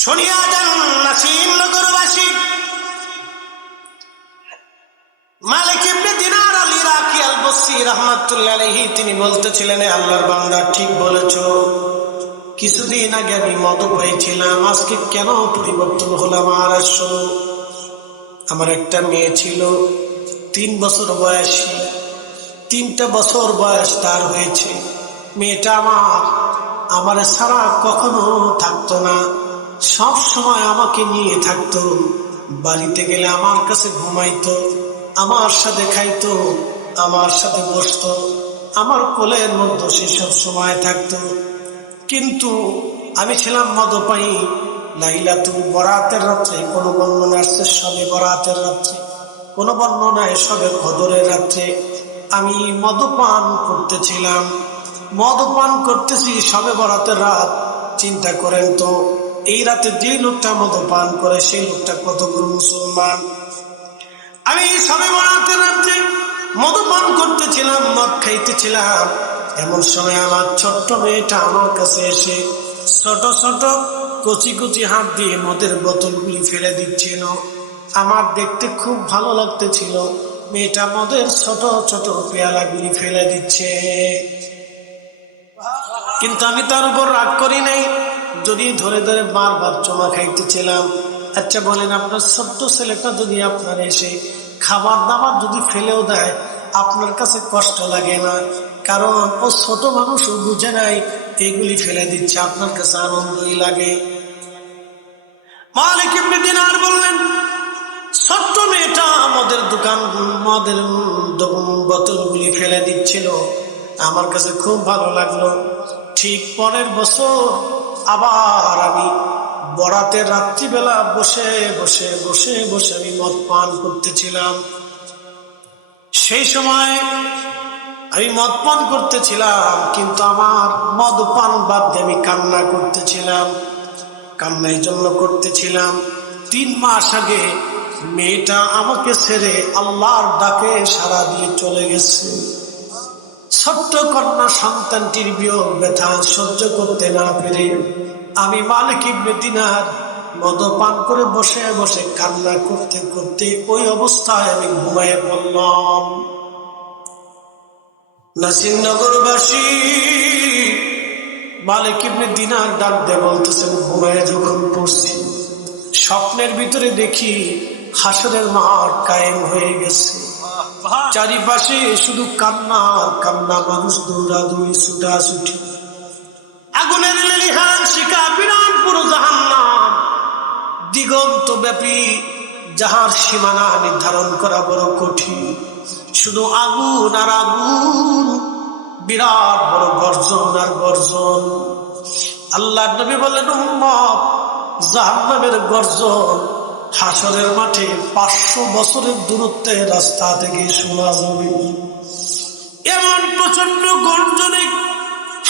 শুনিয়া যান নাসিরনগরবাসী, মালিক ইবনে দিনার আল ইরাকি আল বসরি রাহমাতুল্লাহ আলাইহি তিনি বলতেছিলেন, আল্লাহর বান্দা ঠিক বলেছো, কিছুদিন আগে আমি মদ পেয়েছিলাম, আজকে কেন পরিবর্তন হলাম? আর শোনো, আমার একটা মেয়ে ছিল 3 বছর বয়সী, 3টা বছর বয়স তার হয়েছে। মেয়েটা আমার ছাড়া কখনো থাকতো না, সব সময় আমাকে নিয়ে থাকতো। বাড়িতে গেলে আমার কাছে ঘুমাইতো, আমার সাথে খাইতো, আমার সাথে বসতো, আমার কোলের মধ্যে সে সব সময় থাকতো। কিন্তু আমি ছিলাম মদপায়ী। লাইলাতুল বরাতের রাত্রে, কোনো বর্ণনা আসছে শবে বরাতের রাত্রে, কোনো বর্ণনায় শবে কদরের রাত্রে আমি মদপান করতেছিলাম। মদপান করতেছি শবে বরাতের রাত। চিন্তা করেন তো, এই রাতে যে লোকটা মদপান করে সেই লোকটা কত বড় মুসলমান। আমি শবে বরাতের রাত্রে মদপান করতেছিলাম, মদ খাইতেছিলাম। এমন সময় আমার ছোট্ট মেয়েটা আমার কাছে এসে ছোট ছোট কচি কচি হাত দিয়ে মদের বোতলগুলি ফেলে দিচ্ছিল। আমার দেখতে খুব ভালো লাগতেছিল, মেয়েটা মদের ছোট ছোট পেয়ালাগুলি ফেলে দিচ্ছে। কিন্তু আমি তার উপর রাগ করি নাই, যদি ধরে ধরে বারবার চুমা খাইতেছিলাম। আচ্ছা বলেন, আপনার ছোট্ট ছেলেটা যদি আপনার এসে খাবার দাবার যদি ফেলেও দেয়, আপনার কাছে কষ্ট লাগে না? কারণ ও ছোট মানুষ, ও বুঝে নাই এগুলি ফেলে দিচ্ছে, আপনার কাছে আনন্দই লাগে। মালিক ইবনে দিনার বললেন, ছোট্ট মেয়েটা মদের বোতলগুলি ফেলে দিচ্ছিল, আমার কাছে খুব ভালো লাগলো। ঠিক পরের বছর আবার আমি বরাতের রাত্রিবেলা বসে বসে বসে বসে আমি মদ পান করতেছিলাম। সেই সময় আমি মদ পান করতেছিলাম, কিন্তু আমার মদ পান বাদ দিয়ে আমি কান্না করতেছিলাম। কান্না এই জন্য করতেছিলাম, 3 মাস আগে মেয়েটা আমাকে ছেড়ে আল্লাহর ডাকে সাড়া দিয়ে চলে গেছে। ছোট্ট কন্যা সন্তানটির বিয়োগ ব্যথা সহ্য করতে না পেরে আমি মালিক ইবনে দিনার মদপান করে বসে বসে কান্না করতে করতে ওই অবস্থায় আমি ঘুমায় পড়লাম। নাসিরনগরবাসী, মালিক ইবনে দিনার ডাক দিয়ে বলতেছেন, ঘুমায় যখন পড়ছি, স্বপ্নের ভিতরে দেখি হাসরের মাঠ কায়েম হয়ে গেছে। চারিপাশে শুধু কান্না কান্না, মানুষ দৌড়াদৌড়ি, ছুটাছুটি, আগুনের লেলিহান শিখা, বিরাট পুরো জাহান্নাম, দিগন্ত ব্যাপী, যাহার সীমানা নির্ধারণ করা বড় কঠিন। শুধু আগুন আর আগুন, বিরাট বড় গর্জন আর গর্জন। আল্লাহ নবী বলেন, উম্মত, জাহান্নামের গর্জন হাসরের মাঠে 500 বছরের দূরত্বে রাস্তা থেকে শোনা যাবে। এমন প্রচন্ড গর্জনে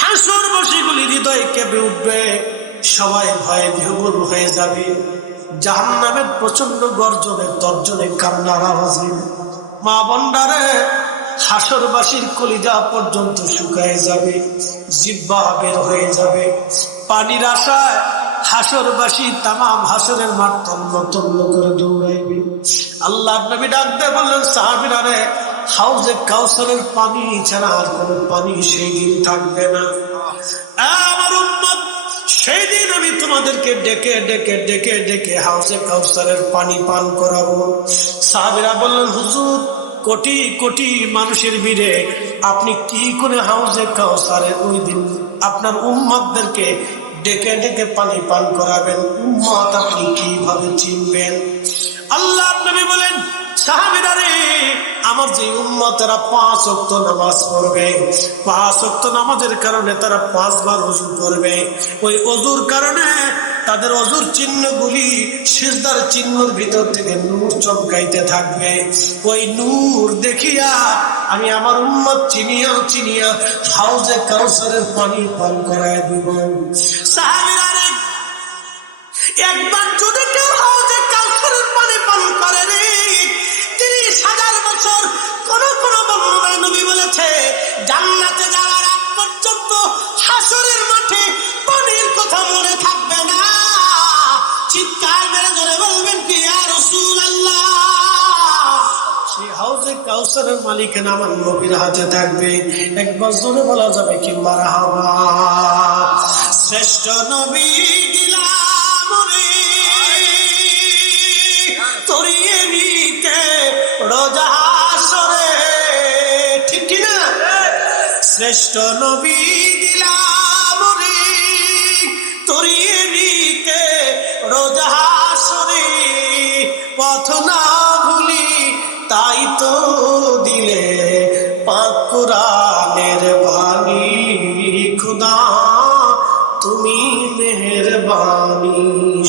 হাসরবাসীগুলি হৃদয় কেঁপে উঠবে, সবাই ভয়ে বিহ্বল হয়ে যাবে। জাহান্নামের প্রচন্ড গর্জনে তর্জনে কান্নার আওয়াজে মা বন্ডারে হাসরবাসীর কলিজা পর্যন্ত শুকায় যাবে, জিহ্বা বের হয়ে যাবে। পানির আশায় হাসরবাসী তামাম হাসরের মাঠ তন্ন তন্ন করে দৌড়াইবে। আল্লাহ নবী ডাক দিয়ে বললেন, সাহাবীরা রে, হাউজে কাউসারের পানি ছাড়া আর কোনো পানি সেই দিন থাকবে না। আমার উম্মত, সেই দিন আমি তোমাদেরকে ডেকে ডেকে ডেকে ডেকে হাউজে কাউসারের পানি পান করাবো। সাহাবীরা বললেন, হুজুর, কোটি কোটি মানুষের ভিড়ে আপনি কি করে হাউজে কাউসারের ওই দিন আপনার উম্মতদেরকে ডেকে ডেকে পানি পান করাবেন? উম্মত আপনি কিভাবে চিনবেন? আল্লাহ নবী বলেন, সাহাবীরা রে, আমার যে উম্মত তারা 5 ওয়াক্ত নামাজ পড়বে, 5 ওয়াক্ত নামাজের কারণে তারা 5 বার ওযু করবে। ওই ওযুর কারণে তাদের ওযুর চিহ্নগুলি সিজদার চিহ্নের ভিতর থেকে নূর চমকাইতে থাকবে। ওই নূর দেখিয়া আমি আমার উম্মত চিনিয়া চিনিয়া হাউজে কাউসারের পানি পান করায় দিব। সাহাবীরা রে, একবার যদি কেউ হাউজে কাউসারের পানি পান করে রে, 30,000 বছর, কোন কোন বর্ণনায় নবী বলেছে জান্নাতে যাওয়ার আগ পর্যন্ত হাসরের মাঠে পানির কথা মনে থাকবে না। কাউসারের মালিকানা আমার নবীর হাতে থাকবে। একবার জোরে বলা যাবে কি মারহাবা। শ্রেষ্ঠ নবী দিলাম রে তরিয়ে নিতে রোজা হাসরে, ঠিক কিনা? শ্রেষ্ঠ নবী দিলাম রে তরিয়ে নিতে রোজা হাসরে, পথ না ভুলি তাই তো দিলে পাক কুরআনের বাণী। খোদা তুমি মেহেরবানি,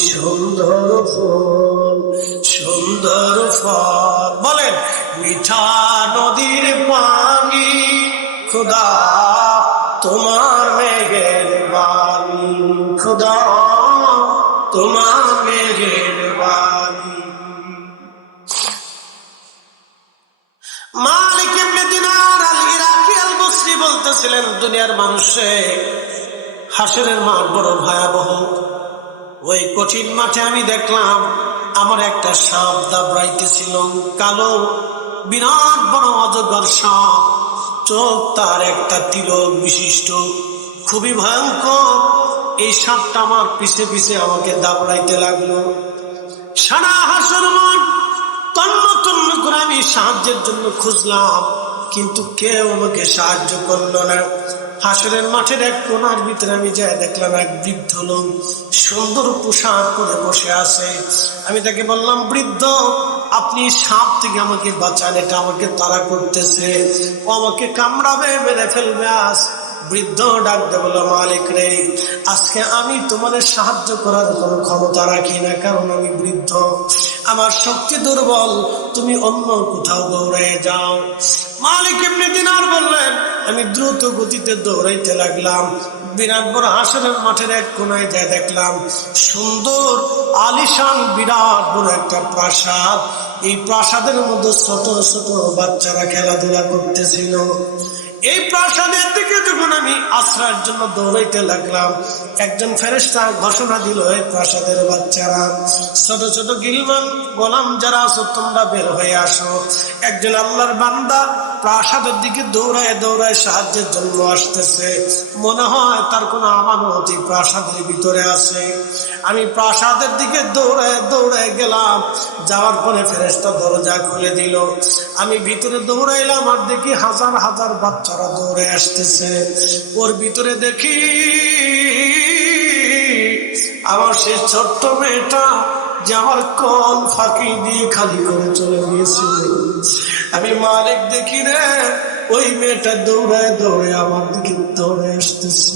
সুন্দর ফল সুন্দর ফল, বলেন মিঠা নদীর পানি, খোদা তোমার মেহেরবানি, খোদা তোমার মেহেরবানি। মালিক ইবনে দিনার আল ইরাকি আল বসরি বলতেছিলেন, দুনিয়ার মানুষে হাসরের মাঠ বড় ভয়াবহ। ওই কঠিন মাঠে আমি দেখলাম আমার একটা সাপ দাবড়াইতেছিল, কালো বিরাট বড় অজগর সাপ, চোখ তার একটা তিলক বিশিষ্ট, খুবই ভয়ঙ্কর। এই সাপটা আমার পিছে পিছে আমাকে দাবড়াইতে লাগলো। সারা হাসর মাঠ তন্ন তন্ন করে আমি সাহায্যের জন্য খুঁজলাম, কিন্তু কেউ আমাকে সাহায্য করলো না। হাসরের মাঠের এক কোণার ভিতরে আমি যাই দেখলাম এক বৃদ্ধ লোক সুন্দর পোশাক করে বসে আছে। আমি তাকে বললাম, বৃদ্ধ আপনি সাপ থেকে আমাকে বাঁচান, এটা আমাকে তাড়া করতেছে, ও আমাকে কামড়াবে, মেরে ফেলবে। আজ বৃদ্ধ ডাক দিয়ে বলল, মালিক রে আজকে আমি তোমাদের সাহায্য করার কোনো ক্ষমতা রাখি না, কারণ আমি বৃদ্ধ, আমার শক্তি দুর্বল, তুমি অন্য কোথাও দৌড়ে যাও। মালিক ইবনে দিনার বললেন, আমি দ্রুত গতিতে দৌড়াইতে লাগলাম। বিরাট বড় হাসরের মাঠের এক কোনায় যায় দেখলাম সুন্দর আলিশান বিরাট বড় একটা প্রাসাদ। এই প্রাসাদের মধ্যে ছোট ছোট বাচ্চারা খেলাধুলা করতেছিল। এই প্রাসাদের দিকে যখন আমি আশ্রয়ের জন্য দৌড়াইতে লাগলাম, একজন ফেরেশতা ঘোষণা দিল, এই প্রাসাদের বাচ্চারা, ছোট ছোট গিলমান গোলাম যারা আছো তোমরা বের হয়ে আসো। একজন আল্লাহর বান্দা প্রাসাদের দিকে দৌড়ায় দৌড়ায় সাহায্যের জন্য আসতেছে, মনে হয় তার কোনো আমানত এই প্রাসাদের ভিতরে আছে। আমি প্রাসাদের দিকে দৌড়ায় দৌড়ায় গেলাম, যাওয়ার পরে ফেরেশতা দরজা খুলে দিল। আমি ভিতরে দৌড়াইলাম আর দেখি হাজার হাজার বাচ্চারা দৌড়ে আসতেছে। ওর ভিতরে দেখি আমার সেই ছোট্ট মেয়েটা যে আমার কোল ফাঁকি দিয়ে খালি করে চলে গিয়েছিল। আমি মালিক দেখি রে ওই মেয়েটা দৌড়ায় দৌড়ে আমার দিকে দৌড়ে আসতেছে।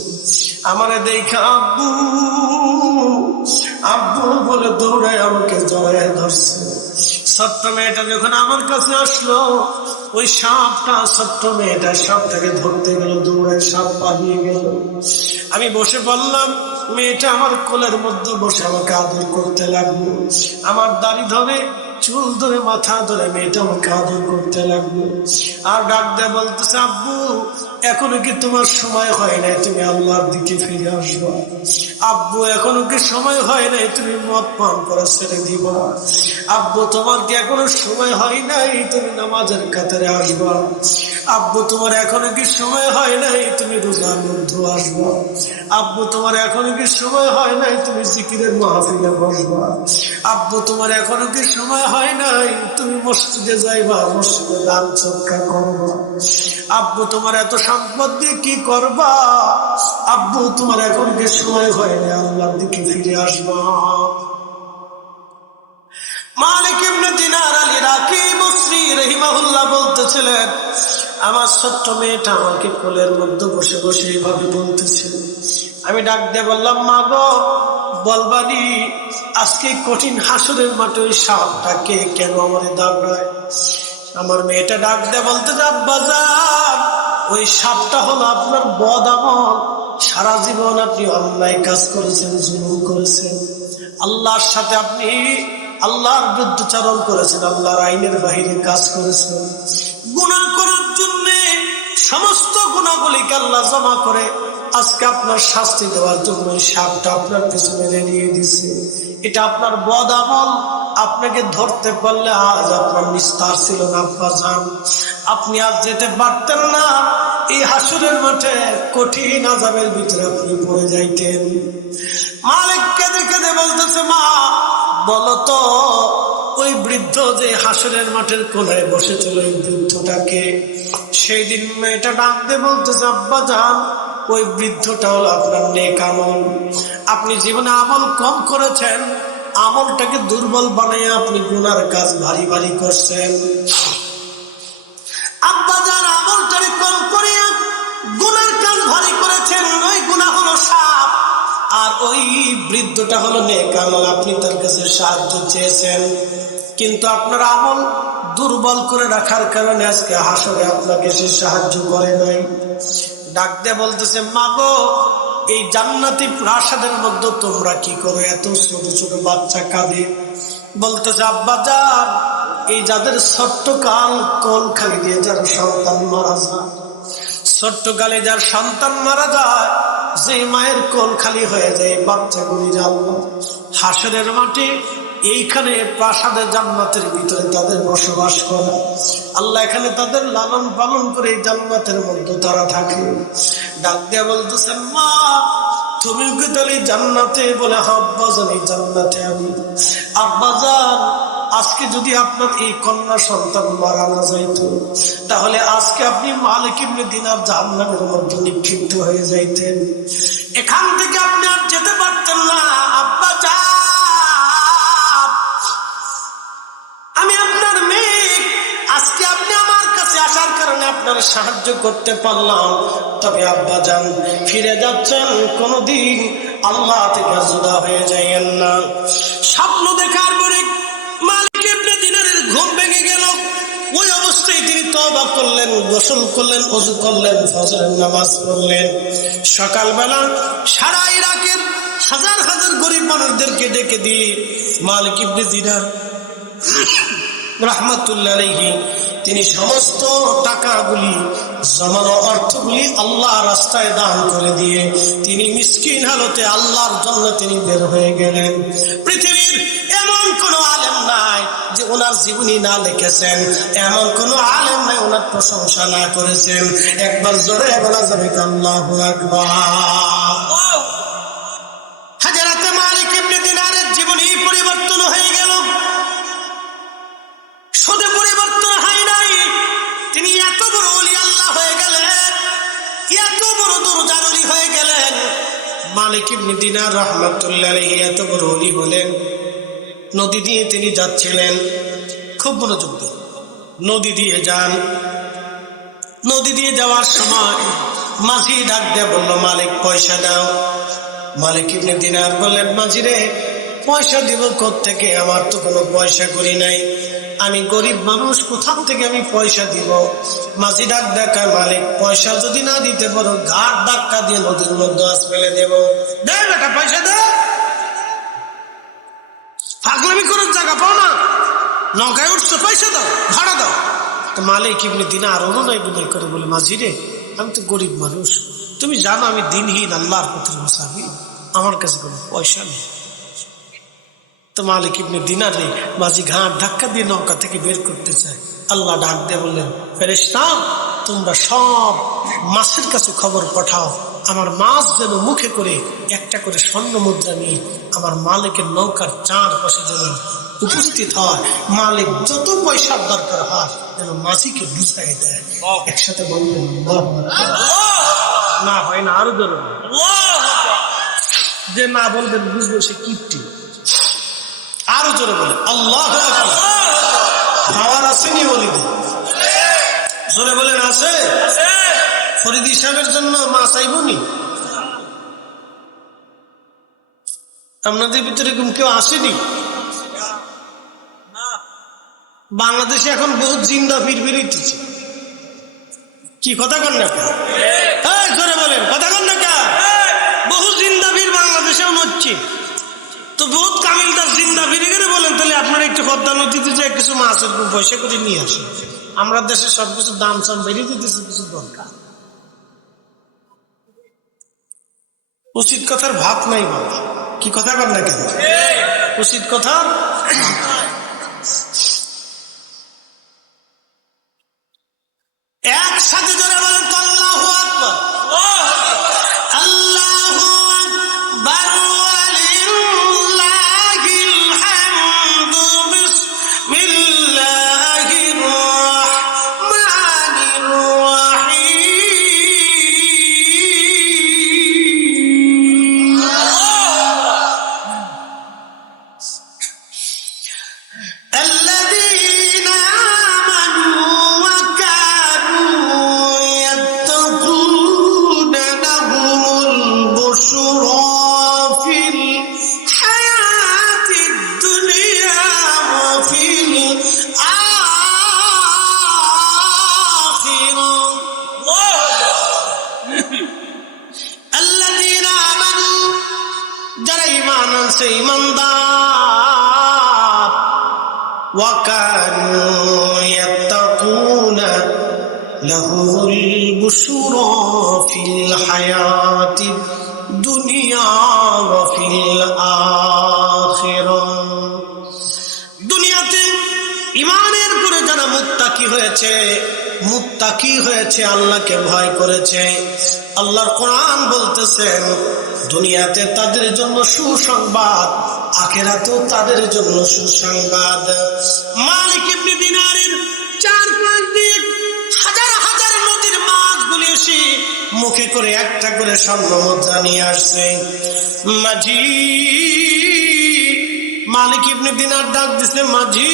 আমারে দেখা আব্বু আব্বু বলে দৌড়ায় আমাকে জড়ায় ধরছে। ছোট্ট মেয়েটা যখন আমার কাছে আসলো, ওই সাপটা ছোট্ট মেয়েটা সাপটাকে ধরতে গেল, দৌড়ায় সাপ পালিয়ে গেল। আমি বসে পড়লাম, মেয়েটা আমার কোলের মধ্যে বসে আমাকে আদর করতে লাগলো, আমার দাড়ি ধরে চুল ধরে মাথা ধরে মেয়েটা আমাকে আদর করতে লাগলো। আর ডাক দেয়া বলতেছে, আব্বু এখনো কি তোমার সময় হয় নাই তুমি আল্লাহর দিকে ফিরে আসবা? আব্বু এখনো কি সময় হয় নাই তুমি মদ পান করা ছেড়ে দিবা? আব্বু তোমার কি এখনো সময় হয় নাই তুমি নামাজের কাতারে আসবা? আব্বু তোমার এখনো কি সময় হয় নাই তুমি রোজার মধ্যে আসবা? আব্বু তোমার এখনো কি সময় হয় নাই তুমি জিকিরের মাহফিলে বসবা? আব্বু তোমার এখনো কি সময় হয় নাই তুমি মসজিদে যাইবা, মসজিদে দান সদকা করবা? আব্বু তোমার এত সম্পদ দিয়ে কি করবা? আব্বু তোমার এখন কি সময় হয় না আল্লাহর দিকে ফিরে আসবা? মালিক ইবনে দিনার আল ইরাকি বসরি রাহিমাহুল্লাহ বলতেছিলেন, আমার ছোট্ট মেয়েটা আমাকে কোলের মধ্যে বসে বসে এইভাবে বলতেছিল। আমি ডাক দিয়ে বললাম, মা গো বলবানি আজকে কঠিন হাসরের মাঠে ওই সাপটাকে কেন আমাদের দাবড়ায়? আমার মেয়েটা ডাক দিয়ে বলতে, আব্বাজান ওই সাপটা হলো আপনার বদ আমল, সারা জীবন আপনি অন্যায় কাজ করেছেন, জুলুম করেছেন, আল্লাহর সাথে আপনি আল্লাহর বিরুদ্ধাচরণ করেছেন, আল্লাহর আইনের বাহিরে কাজ করেছেন। গুনাহ করার জন্য সমস্ত গুনাহগুলিকে আল্লাহ জমা করে আজকে আপনার শাস্তি দেওয়ার জন্য সাপটা আপনার পিছনে লেলিয়ে দিছে। এটা আপনার বদ আমল, আপনাকে ধরতে পারলে আজ আপনার নিস্তার ছিল না আব্বাজান, আপনি আজ যেতে পারতেন না, এই হাসরের মাঠে কঠিন আযাবের ভিতরে আপনি পড়ে যাইতেন। মালিক কেঁদে কেঁদে বলতেছে, মা বলো তো ওই বৃদ্ধ যে হাসরের মাঠের কোনায় বসেছিল ওই বৃদ্ধটাকে? সেই দিন মেয়েটা ডাক দিয়ে বলতেছে, আব্বাজান ওই বৃদ্ধটা হলো আপনার নেক আমল। আপনি জীবনে আমল কম করেছেন, আমলটাকে দুর্বল বানিয়ে আপনি গুনার কাজ ভারী ভারী করছেন। আব্বাজান আমলটাকে কম করিয়া গুনার কাজ ভারী করেছেন, ওই গুনাহ হলো সাপ, আর ওই বৃদ্ধটা হলো নেক আমল। আপনি তার কাছে সাহায্য চেয়েছেন, কিন্তু আপনার আমল দুর্বল করে রাখার কারণে আজকে হাসরে আপনাকে সে সাহায্য করে নাই। ডাক দিয়ে বলতেছে, মাগো এই জান্নাতি প্রাসাদের মধ্যে তোমরা কি করো? এত ছোট ছোট বাচ্চা কাঁদে। বলতেছে, আব্বাজান এই যাদের ছোট্টকাল কোল খালি দিয়ে যার সন্তান মারা যায়, ছোট্টকালে যার সন্তান মারা যায়, যে মায়ের কোল খালি হয়ে যায় বাচ্চাগুলি জানলো হাসরের মাঠে এইখানে প্রাসাদে জান্নাতের ভিতরে তাদের বসবাস করে। আল্লাহ এখানে তাদের লালন পালন করে এই জান্নাতের মধ্যে তারা থাকে। ডাক দিয়া বলতেছেন, মা তুমি কি তাহলে জান্নাতে? বলে, আব্বাজান এই জান্নাতে আমি। আব্বাজান আজকে যদি আপনার এই কন্যা সন্তান মারা না যাইত, তাহলে আজকে আপনি মালিক ইবনে দিনার জাহান্নামের মধ্যে নিক্ষিপ্ত হয়ে যাইতেন, এখান থেকে আপনি আর যেতে পারতেন না। আব্বাজান আমি আপনার মেয়ে, আজকে আপনি আমার কাছে আসার কারণে আপনার সাহায্য করতে পারলাম, তবে আব্বাজান ফিরে যাচ্ছেন, কোনদিন আল্লাহ থেকে জুদা হয়ে যাইয়েন না। স্বপ্ন দেখার পরে মালিক ইবনে দিনারের ঘুম ভেঙে গেল। ওই অবস্থায় তিনি তওবা করলেন, গোসল করলেন, ওযু করলেন, ফজরের নামাজ পড়লেন। সকালবেলা সারা ইরাকের হাজার হাজার গরিব মানুষদেরকে ডেকে দিয়ে মালিক ইবনে দিনার রাহমাতুল্লাহ আলাইহি তিনি সমস্ত টাকাগুলি, জমানো অর্থগুলি আল্লাহ রাস্তায় দান করে দিয়ে তিনি মিসকিন হালতে আল্লাহর জন্য তিনি বের হয়ে গেলেন। পৃথিবীর এমন কোন আলেম নাই যে ওনার জীবনী না লিখেছেন, এমন কোন আলেম নাই ওনার প্রশংসা না করেছেন। একবার জোরে বলা যাবে আল্লাহু আকবার। হাজরাতে মালিক ইবনে দিনারের জীবনী পরিবর্তন হয়ে গেল, শুধু পরিবর্তন হয় নাই, তিনি এত বড় ওলি আল্লাহ হয়ে গেলেন, এত বড় দরজার ওলি হয়ে গেলেন। মালিক ইবনে দিনার রাহমাতুল্লাহ আলাইহি এত বড় ওলি হলেন, নদী দিয়ে তিনি যাচ্ছিলেন, খুব মনোযোগ দিয়ে নদী দিয়ে যান। নদী দিয়ে যাওয়ার সময় মাঝি ডাক দিয়ে বলল, মালিক পয়সা দাও। মালিক ইবনে দিনার বললেন, মাঝি রে পয়সা দিব কোত্থেকে? আমার তো কোনো পয়সা করি নাই, আমি গরিব মানুষ, কোথাও থেকে আমি পয়সা দিব? মাঝি ডাক দেখায়, মালিক পয়সা যদি না দিতে পারো ঘাট ধাক্কা দিয়ে নদীর মধ্যে আজ ফেলে দেব। দে বেটা পয়সা দে, পাগলামি করার জায়গা পাও না, নৌকায় উঠছো পয়সা দাও, ভাড়া দাও। তো মালিক ইবনে দিনার অনুনয় বিনয় করে বলে, মাঝি রে আমি তো গরিব মানুষ, তুমি জানো আমি দিনহীন, আল্লাহর পথের মুসাফির, আমার কাছে কোনো পয়সা নেই। তো মালিক ইবনে দিনার রে মাঝি ঘাট ধাক্কা দিয়ে নৌকা থেকে বের করতে চায়। আল্লাহ ডাক দিয়ে বললেন, ফেরেশতা তোমরা সব মাছের কাছে খবর পাঠাও, আমার মাছ যেন মুখে করে একটা করে স্বর্ণ মুদ্রা নিয়ে আমার মালিকের নৌকার চার পাশে যেন উপস্থিত হয়, মালিক যত পয়সার দরকার হয় যেন মাঝিকে বুঝাই দেয়। একসাথে বলবেন না হয় না, আরো ধরুন, যে না বলবেন বুঝবো সে কিপটি। আরো জোরে বলে আল্লাহু আকবার। খাওয়ার আসেনি বলি জোরে বলেন, আছে? ফরিদি সাহেবের জন্য মাছ আইবনি? আপনাদের ভিতরে কেউ আসেনি? বাংলাদেশে এখন বহুত জিন্দা ফিরফিরিতেছে, কি কথা কন না? জোরে বলেন, কথা কন না? বহু জিন্দা ফির বাংলাদেশে হচ্ছে, তো বহুত কামিলদার জিন্দা ফিরে গেলে বলেন, তাহলে আপনারা একটু পদ্মা নদীতে যে কিছু মাছের পয়সা করে নিয়ে আসেন। আমরা দেশে সবকিছু দাম সাম বেরিয়ে যেতেছে, কিছু দরকার। উচিত কথার ভাত নাই বাবা, কি কথা কর না কেন? উচিত কথা وكانوا يتقون لهم البشرى في الحياة الدنيا وفي الآخرة দুনিয়াতে ঈমানের পরে যারা মুত্তাকি হয়েছে আল্লাহকে ভয় করেছে, আল্লাহর কোরআন বলতেছেন দুনিয়াতে তাদের জন্য সুসংবাদ, আখিরাতেও তাদের জন্য সুসংবাদ। মালিক ইবনে দিনারের 4 পাশ দিয়ে হাজার হাজার নদীর মাছগুলি এসে মুখে করে একটা করে স্বর্ণ মুদ্রা নিয়ে আসছে। মাঝি, মালিক ইবনে দিনার ডাক দিছে, মাঝি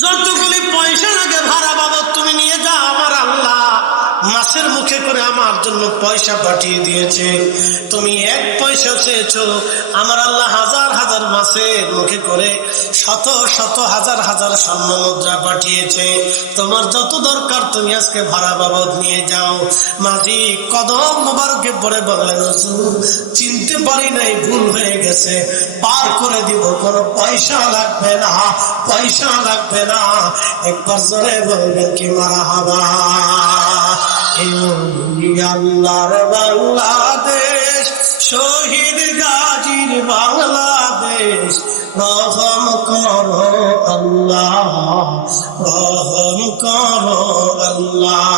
যতগুলি পয়সা লাগে ভাড়া বাবদ তুমি নিয়ে যাও, আমার আল্লাহ মাছের মুখে করে আমার জন্য পয়সা পাঠিয়ে দিয়েছে। তুমি 1 পয়সা চেয়েছো, আমার আল্লাহ হাজার হাজার মাছের মুখে করে শত শত হাজার হাজার স্বর্ণ মুদ্রা পাঠিয়েছে। তোমার যত দরকার তুমি আজকে ভাড়া বাবদ নিয়ে যাও। মাঝি কদম মোবারকে পড়ে বললেন, হুজুর চিনতে পারি নাই, ভুল হয়ে গেছে, পার করে দিব, কোনো পয়সা লাগবে না, পয়সা লাগবে না। একবার জোরে বলবেন কি মারহাবা। আল্লাহর বাংলাদেশ, শহীদ গাজীর বাংলাদেশ, রহম করো আল্লাহ, রহম করো আল্লাহ।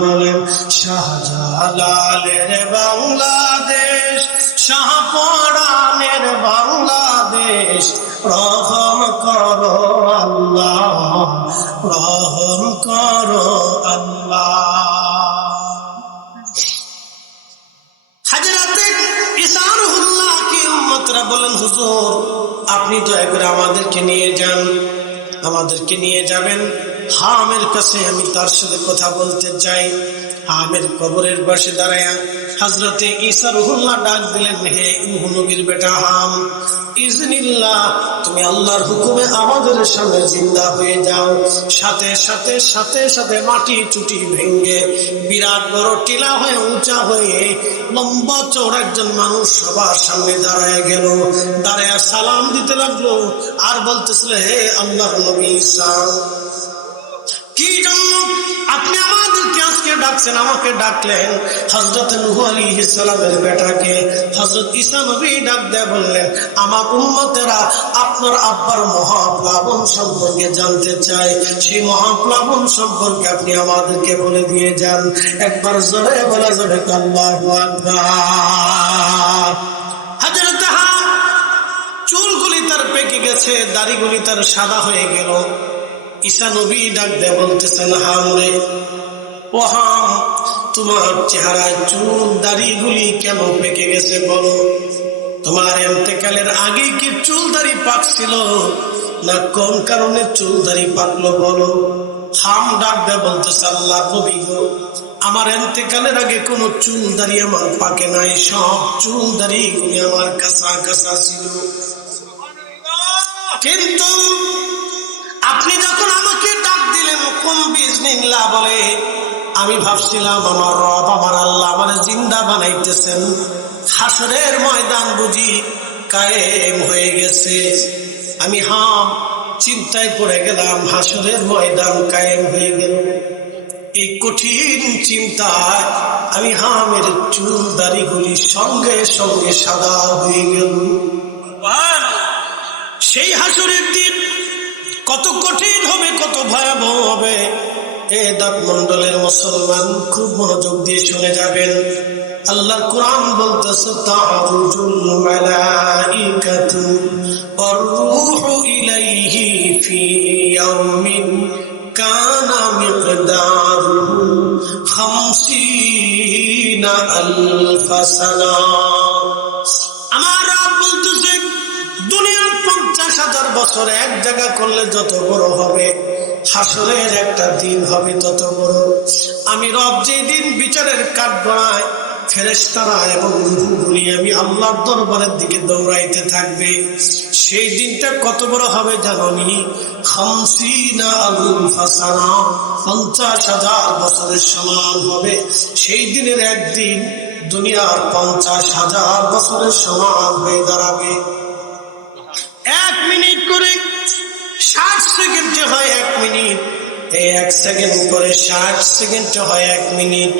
বলেন শাহজালালের বাংলাদেশ, শাহপরানের বাংলাদেশ, রহম করো আল্লাহ, রহম করো আল্লাহ। হযরতে ঈসা রুহুল্লাহ কি উম্মতরা বলেন, হুজুর আপনি দয়া করে আমাদেরকে নিয়ে যান, আমাদেরকে নিয়ে যাবেন হামের কাছে, আমি তার সাথে কথা বলতে চাই। হামের কবরের পাশে দাঁড়ায়া হযরতে ঈসা রুহুল্লাহ ডাক দিলেন, হে নবীর বেটা হাম, ইজনিল্লাহ তুমি আল্লাহর হুকুমে আমাদের সামনে জিন্দা হয়ে যাও। সাথে সাথে সাথে সাথে মাটি চুটি ভেঙে বিরাট বড় টিলা হয়ে উঁচা হয়ে লম্বা চওড়া একজন মানুষ সবার সামনে দাঁড়ায় গেল। দাঁড়ায় সালাম দিতে লাগলো আর বলতেছিল, হে আল্লাহর নবী ঈসা, কি জন্য আপনি আমাদেরকে আজকে ডাকছেন, আমাকে ডাকলেন? হযরত নূহ আলাইহিস সালামের বেটাকে হযরত ঈসা নবী ডাক দেয়া বললেন, আমার উম্মতেরা আপনার আব্বার মহাপ্লাবন সম্পর্কে জানতে চায়, সেই মহাপ্লাবন সম্পর্কে আপনি আমাদেরকে বলে দিয়ে যান। একবার জোরে বলা যাবে আল্লাহু আকবার। হযরত হাম চুলগুলি তার পেকে গেছে, দাড়িগুলি তার সাদা হয়ে গেল। ঈসা নবী ডাক দেয়া বলতেছেন, হাম রে, ও হাম তোমার চেহারায় চুল দাড়িগুলি কেন পেকে গেছে বলো? তোমার ইন্তেকালের আগে কি চুল দাড়ি পাকছিল, না কোন কারণে চুল দাড়ি পাকলো বলো? হাম ডাক দেয়া বলতেছে, আল্লাহ নবী গো, আমার ইন্তেকালের আগে কোনো চুল দাড়ি আমার পাকে নাই, সব চুল দাড়িগুলি আমার কাঁচা কাঁচা ছিল। কিন্তু আপনি যখন আমাকে ডাক দিলেন কুম বিইজনিল্লাহ বলে, আমি ভাবছিলাম আমার রব, আমার আল্লাহ আমার জিন্দা বানাইতেছেন, হাসরের ময়দান বুঝি কায়েম হয়ে গেছে। আমি হাম চিন্তায় পড়ে গেলাম, হাসরের ময়দান কায়েম হয়ে গেল। এই কঠিন চিন্তায় আমি হামের চুল দাড়িগুলি সঙ্গে সঙ্গে সাদা হয়ে গেল। সেই হাসরের দিন কত কঠিন হবে, কত ভয়াবহ হবে, এ দাত মন্ডলের মুসলমান খুব মনোযোগ দিয়ে শুনে যাবেন। আল্লাহর কোরআন বলতেছে, তা'রুজুল মালাইকাতু ওয়ার রূহু ইলাইহি ফি ইয়াউমিন কানা মিকদারুহু 50,000 সানা। আমার রব বলতেছে, দুনিয়ার 50,000 বছর এক জায়গা করলে যত বড় হবে, হাসরের একটা দিন হবে তত বড়। আমি রব যে দিন বিচারের কাঠ গড়ায়, ফেরেশতারা এবং রূহগুলি আমি আল্লাহর দরবারের দিকে দৌড়াইতে থাকবে। সেই দিনটা কত বড় হবে জানি? 50,000 সানা, 50,000 বছরের সমান হবে। সেই দিনের একদিন দুনিয়ার 50,000 বছরের সমান হয়ে দাঁড়াবে। 1 মিনিট 60 সেকেন্ডে হয় 1 মিনিট, এই 1 সেকেন্ড করে 60 সেকেন্ডে হয় 1 মিনিট,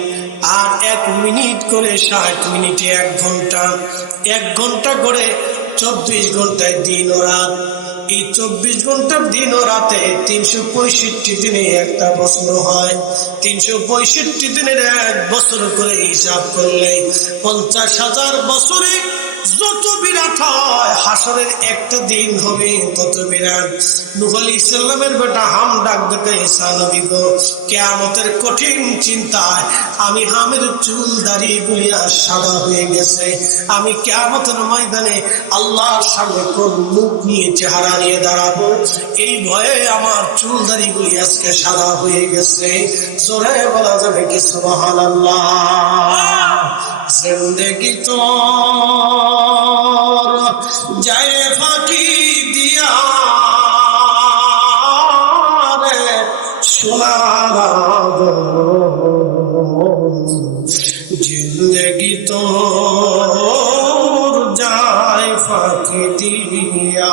আর 1 মিনিট করে 60 মিনিটে 1 ঘন্টা, 1 ঘন্টা করে 24 ঘন্টায় দিন ও রাত। এই 24 ঘন্টার দিন ও রাতে 365 দিনে একটা বছর হয়। 365 দিনের 1 বছর করে হিসাব করলে 50,000 বছরে যত বিরাট হয়, হাসরের একটা দিন হবে তত বিরাট। নূহ আলাইহিস সালামের বেটা হাম ডাক দিতে ঈসা নবী গো, কিয়ামতের কঠিন চিন্তায় আমি হামের চুল দাড়ি গুলিয়া সাদা হয়ে গেছে, আমি কিয়ামতের ময়দানে আল্লাহর সামনে কোন মুখ নিয়ে চেহারা নিয়ে দাঁড়াবো, এই ভয়ে আমার চুল দাড়ি গুলি আজকে সাদা হয়ে গেছে। জোরে বলা যাবে কি সুবহানাল্লাহ। জিন্দেগি তো যায় ফাঁকি দিয়া রে সোনার জিন্দেগি তো যায় ফাঁকি দিয়া।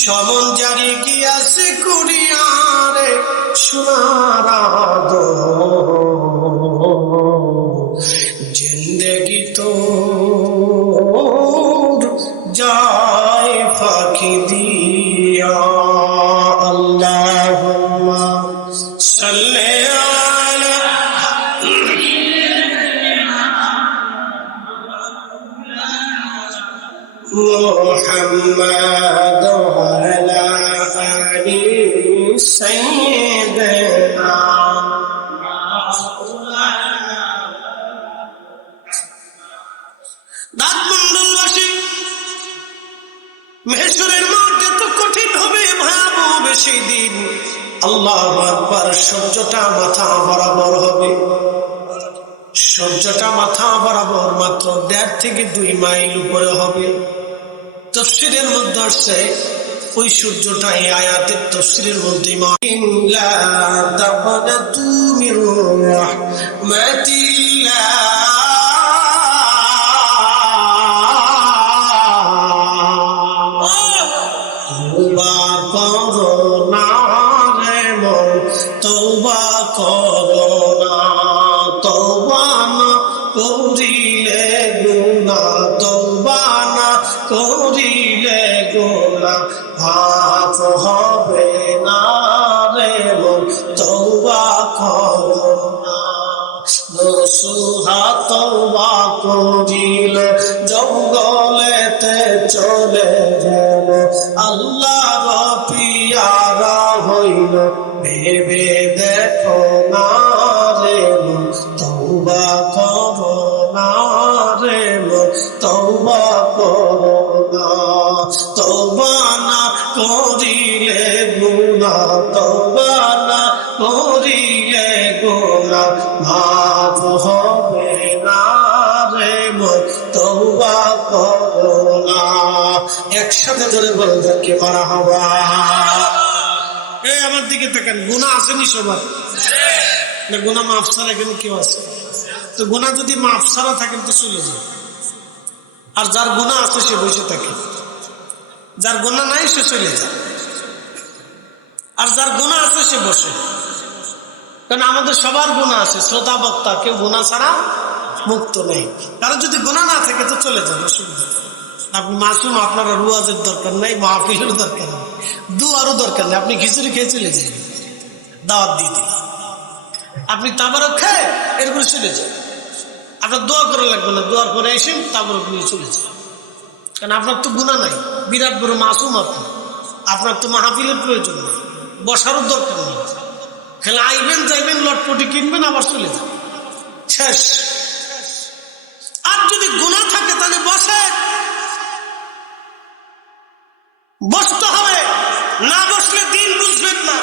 সমন জারি গিয়াছে কুড়িয়ারে সোনার জিন্দেগি তো যায় ফাঁকি দিয়া। আল্লাহুম্মা সাল্লি আলা মুহাম্মাদ ওয়া আলা আলি সাইয়্যিদিনা। দাঁতমন্ডলবাসী, মেহশরের মাঠ এত কঠিন হবে, ভয়াবহ বেশি দিন। আল্লাহু আকবার। সূর্যটা মাথা বরাবর হবে, সূর্যটা মাথা বরাবর মাত্র 1.5 থেকে 2 মাইল উপরে হবে। তাফসীরের মধ্যে আসছে ওই সূর্যটা এই আয়াতের তাফসীরের মধ্যে ইল্লা তাবাদাতু মির রাহমাতিল্লাহ তওবা করো না রে মন, তওবা করো না, তওবা না করিলে গুনাহ, তওবা না করিলে গুনাহ মাফ হবে না রে মন, তওবা করো না। নসুহা তওবা করিলে জঙ্গলেতে চলে গেল, আল্লাহর পিয়ারা হইল ভেবে দেখো না রে মন, তওবা করো না রে মন, তওবা করো না, তওবা না করিলে গুনাহ, তওবা না করিলে গুনাহ মাফ হবে না রে মন, তওবা করো না। একসাথে জোরে বলতে কে মারহাবা। এই আমার দিকে তাকান, গুনাহ আসেনি সবার না? গুনাহ মাফ ছাড়া এখানে কেউ আছে? তো গুনাহ যদি মাফ ছাড়া থাকেন তো চলে যায়, আর যার গুনাহ আছে সে বসে থাকে, যার গুনাহ নাই সে চলে যায়, আর যার গুনাহ আছে সে বসে। কারণ আমাদের সবার গুনাহ আছে, শ্রোতা বক্তা কেউ গুনাহ ছাড়া মুক্ত নেই। কারণ যদি গুনাহ না থাকে তো চলে যাবে, অসুবিধা। আপনি মাসুম, আপনার রুয়াজের দরকার নাই, মাহফিলের দরকার নেই, দুয়ারও দরকার নেই। আপনি খিচুড়ি খেয়ে চলে যান, দাওয়াত দিয়ে দিন, আপনি তাবারক খেয়ে এরপরে চলে যান। আপনার দোয়া করা লাগবে না, দোয়ার পরে এসেন তাবারক নিয়ে চলে যান। কারণ আপনার তো গুনাহ নাই, বিরাট বড় মাসুম আপনি, আপনার তো মাহফিলের প্রয়োজন নেই, বসারও দরকার নেই। খেলে আইবেন যাইবেন, লটপটি কিনবেন, আবার চলে যান, শেষ। আর যদি গুনাহ থাকে তাহলে বসতে হবে, না বসলে দিন বুঝবেন না।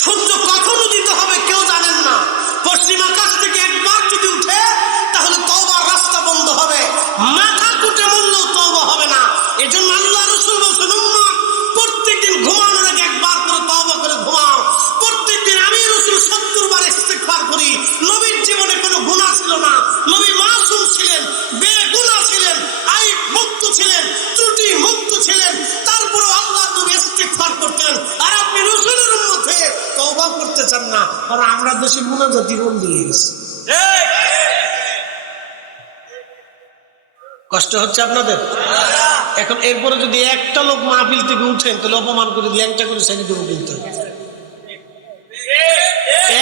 সূর্য কখন উদিত হবে কেউ জানেন না। পশ্চিম আকাশ থেকে একবার যদি উঠে কারণ আমরা দেশে মুনাজাতি বন্ধ হয়ে গেছে। কষ্ট হচ্ছে আপনাদের? এখন এরপরে যদি একটা লোক মাহফিল থেকে উঠেন তাহলে অপমান করে ল্যাংটা করে ছেড়ে দেবো কিন্তু।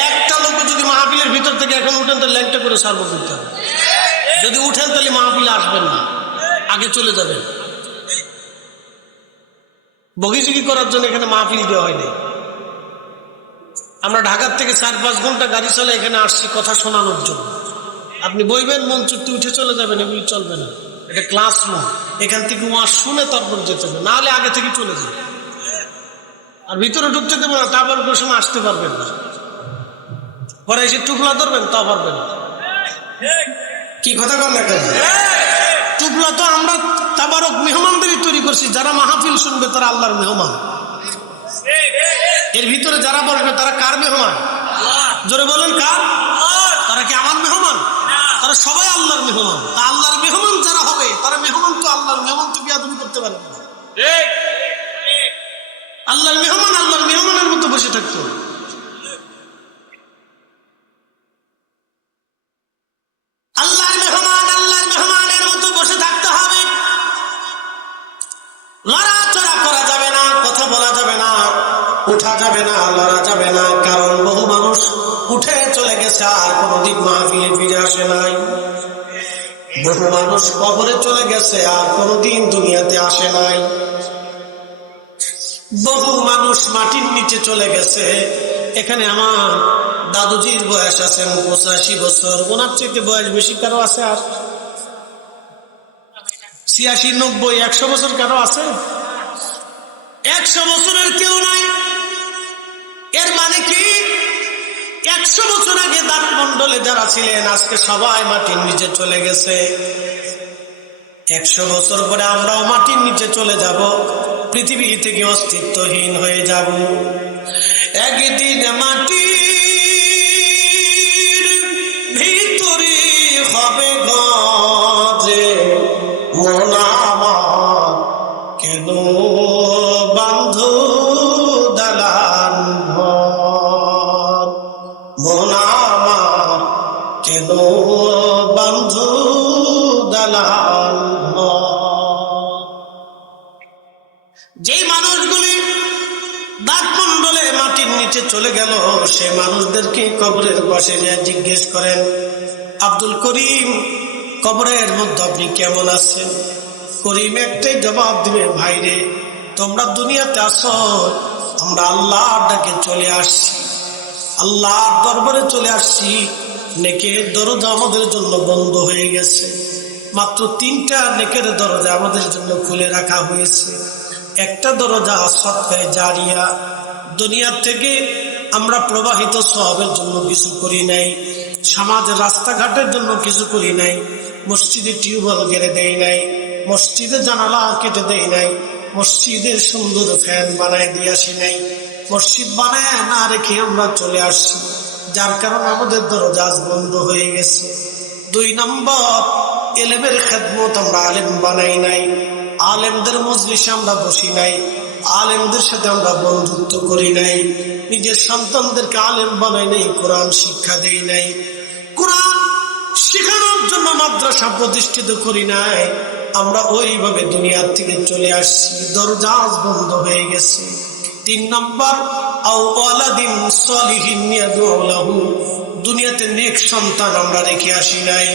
একটা লোক যদি মাহফিলের ভিতর থেকে এখন উঠেন তাহলে ল্যাংটা করে সারবো করতে হবে। যদি উঠেন তাহলে মাহফিলে আসবেন না, আগে চলে যাবেন। বগিচুগি করার জন্য এখানে মাহফিল দেওয়া হয়নি। আমরা ঢাকার থেকে 4-5 ঘন্টা গাড়ি চলে এখানে আসছি কথা শোনানোর জন্য। আপনি বইবেন মন চুক্তি উঠে চলে যাবেন, এগুলি চলবে না। এটা ক্লাসরুম, এখান থেকে ওয়াজ শুনে তারপর যেতে হবে, না হলে আগে থেকে চলে যাবে। আর ভিতরে ঢুকতে দেবো না, তারপর কোনো সময় আসতে পারবেন না। পরে এসে টুকলা ধরবেন তা পারবেন না। কি কথা বল না কেন? টুকলা তো আমরা তাবারক মেহমানদেরই তৈরি করছি। যারা মাহফিল শুনবে তারা আল্লাহর মেহমান। এর ভিতরে যারা বলবে তারা কার মেহমান? জোরে বলেন কার? তারা কি আমার মেহমান? তারা সবাই আল্লাহর মেহমান। তা আল্লাহর মেহমান যারা হবে তারা মেহমান তো আল্লাহর মেহমান তো বিয়াদবি করতে পারবে না। আল্লাহর মেহমান আল্লাহর মেহমানের মতো বসে থাকতো। আল্লাহর মেহমান আল্লাহর মেহমানের মতো বসে থাকতে হবে। লড়াচড়া করা যাবে না, কথা বলা যাবে না, উঠা যাবে না, লড়া যাবে না। কারণ বহু মানুষ উঠে চলে গেছে আর কোনদিন মাহফিলে ফিরে আসে নাই। বহু মানুষ কবরে চলে গেছে আর কোনদিন দুনিয়াতে আসে নাই। বহু মানুষ মাটির নিচে চলে গেছে। এখানে আমার দাদুজির বয়স আছে 85 বছর। ওনার চেয়ে বয়স বেশি কারো আছে? আর 86, 90, 100 বছর কারো আছে? 100 বছরের কেউ নাই। এর মানে কি 100 বছর আগে দাঁত মন্ডলে যারা ছিলেন আজকে সবাই মাটির নিচে চলে গেছে। 100 বছর পরে আমরাও মাটির নিচে চলে যাব, পৃথিবী থেকে অস্তিত্বহীন হয়ে যাব। একদিন মাটির ভিতরে হবে গজে মন আমার কেন বান্ধু দালান ঘর, মন আমার কেন বান্ধু দালান ঘর। যেই মানুষগুলি দাঁতমন্ডলে মাটির নিচে চলে গেল সে মানুষদেরকে কবরের পাশে জিজ্ঞেস করেন, আব্দুল করিম কবরের মধ্যে আপনি কেমন আছেন? করিম একটাই জবাব দিবে, ভাইরে তোমরা দুনিয়াতে আসো, আমরা আল্লাহর ডাকে চলে আসছি, আল্লাহর দরবারে চলে আসছি। নেকের দরজা আমাদের জন্য বন্ধ হয়ে গেছে। মাত্র 3টা নেকের দরজা আমাদের জন্য খুলে রাখা হয়েছে। একটা দরজা সদকায়ে জারিয়া, দুনিয়া থেকে আমরা প্রবাহিত সওয়াবের জন্য কিছু করি নাই, সমাজের রাস্তাঘাটের জন্য কিছু করি নাই, মসজিদে টিউবওয়েল গেড়ে দেই নাই, মসজিদে জানালা কেটে দেই নাই, মসজিদের সুন্দর ফ্যান বানায় দিয়ে আসি নাই, মসজিদ বানায় না রেখে আমরা চলে আসছি, যার কারণে আমাদের দরজা বন্ধ হয়ে গেছে। 2 নম্বর, এলেমের খেদমত আমরা আলেম বানাই নাই, আলেমদের মজলিসে আমরা বসি নাই, আলেমদের সাথে আমরা বন্ধুত্ব করি নাই, নিজের সন্তানদেরকে আলেম বানাই নাই, কোরআন শিক্ষা দেই নাই, কোরআন শেখানোর জন্য মাদ্রাসা প্রতিষ্ঠিত করি নাই। আমরা ওইভাবে দুনিয়ার থেকে চলে আসছি, দরজা বন্ধ হয়ে গেছে। 3 নম্বর, আও ওয়ালাদিন সলিহিন ইয়াদউ লাহু, দুনিয়াতে নেক সন্তান আমরা রেখে আসি নাই,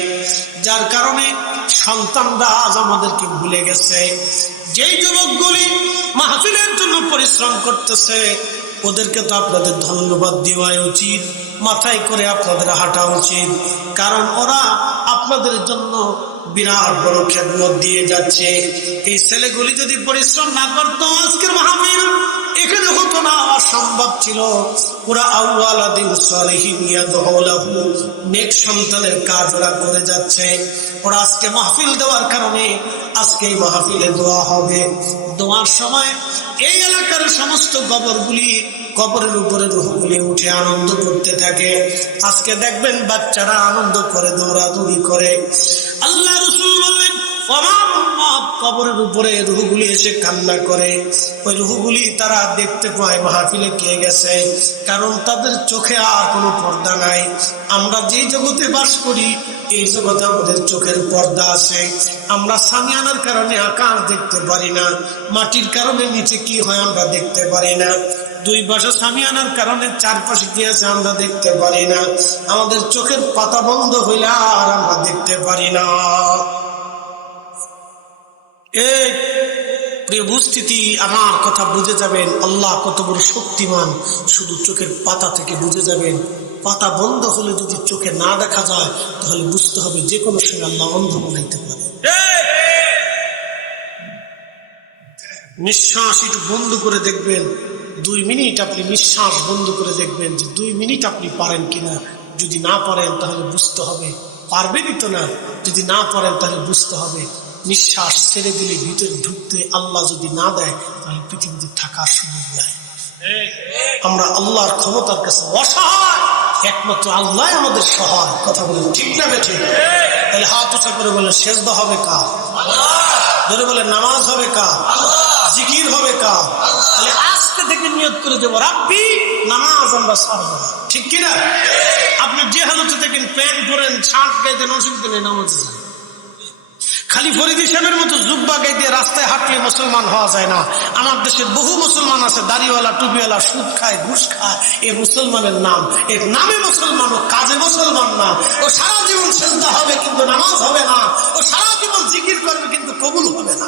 যার কারণে সন্তানরা আজ আমাদেরকে ভুলে গেছে। যেই যুবকগুলি মাহফিলের জন্য পরিশ্রম করতেছে ওদেরকে তো আপনাদের ধন্যবাদ দেওয়া উচিত, মাথায় করে আপনাদের হাঁটা উচিত, কারণ ওরা আপনাদের জন্য বিরাট বড় খেদমত দিয়ে যাচ্ছে। এই ছেলেগুলি যদি পরিশ্রম না করতো আজকের মাহফিল এখানে হতো না, অসম্ভব ছিল। ওরা আউয়ালাদিন সলিহিন ইয়াদউ লাহু, নেক সন্তানের কাজ ওরা করে যাচ্ছে। ওরা আজকে মাহফিল দেওয়ার কারণে আজকে এই মাহফিলে দোয়া হবে। দোয়ার সময় এই এলাকার সমস্ত কবরগুলি, কবরের উপরে রূহগুলি উঠে আনন্দ করতে থাকে। আজকে দেখবেন বাচ্চারা আনন্দ করে, দৌড়াদৌড়ি করে। আল্লাহ রাসূল বললেন, ওয়া মা কিয়ামত কবরের উপরে রূহগুলি এসে কান্না করে। ওই রূহগুলি তারা দেখতে পায় মাহফিলে কে গেছে, কারণ তাদের চোখে আর কোনো পর্দা নাই। আমরা যেই জগতে বাস করি এই জগতে আমাদের চোখের পর্দা আছে। আমরা সামিয়ানার কারণে আকাশ দেখতে পারি না, মাটির কারণে নিচে কি হয় আমরা দেখতে পারি না, দুই পাশে সামিয়ানার কারণে চারপাশে কি আছে আমরা দেখতে পারি না। আমাদের চোখের পাতা বন্ধ হইলে আর আমরা দেখতে পারি না। এই প্রিয় উপস্থিতি, আমার কথা বুঝে যাবেন আল্লাহ কত বড় শক্তিমান, শুধু চোখের পাতা থেকে বুঝে যাবেন। পাতা বন্ধ হলে যদি চোখে না দেখা যায় তাহলে বুঝতে হবে যে কোনো সময় আল্লাহ অন্ধ বানাইতে পারে। নিঃশ্বাস একটু বন্ধ করে দেখবেন, 2 মিনিট আপনি নিঃশ্বাস বন্ধ করে দেখবেন যে 2 মিনিট আপনি পারেন কিনা। যদি না পারেন তাহলে বুঝতে হবে, পারবেনই তো না। যদি না পারেন তাহলে বুঝতে হবে নিঃশ্বাস ছেড়ে দিলে ভিতরে ঢুকতে আল্লাহ যদি না দেয় তাহলে পৃথিবীতে থাকার সুযোগ নাই। আমরা আল্লাহর ক্ষমতার কাছে অসহায়, একমাত্র আল্লাহ আমাদের সহায়। কথা বলেন ঠিক না বেঠিক? তাহলে হাত উঁচা করে বলেন সেজদা হবে কার? ধরে বলেন নামাজ হবে কার? জিকির হবে কার? তাহলে আজকে থেকে নিয়ত করে দেবো রাব্বি নামাজ আমরা ছাড়বো না। ঠিক কিনা? আপনি যে হালতে দেখেন প্যান্ট পরেন, শার্ট গাইতেন, অসুবিধা নেই, নামাজে যান। খালি ফরিদি সাহেবের মতো জুব্বা গাইতে রাস্তায় হাঁটলে মুসলমান হওয়া যায় না। আমার দেশের বহু মুসলমান আছে দাড়িওয়ালা টুপিওয়ালা, সুদ খায় ঘুষ খায়, এ মুসলমানের নাম, এর নামে মুসলমান, ও কাজে মুসলমান না। ও সারা জীবন সেজদা হবে কিন্তু নামাজ হবে না, ও সারা জীবন জিকির করবে কিন্তু কবুল হবে না।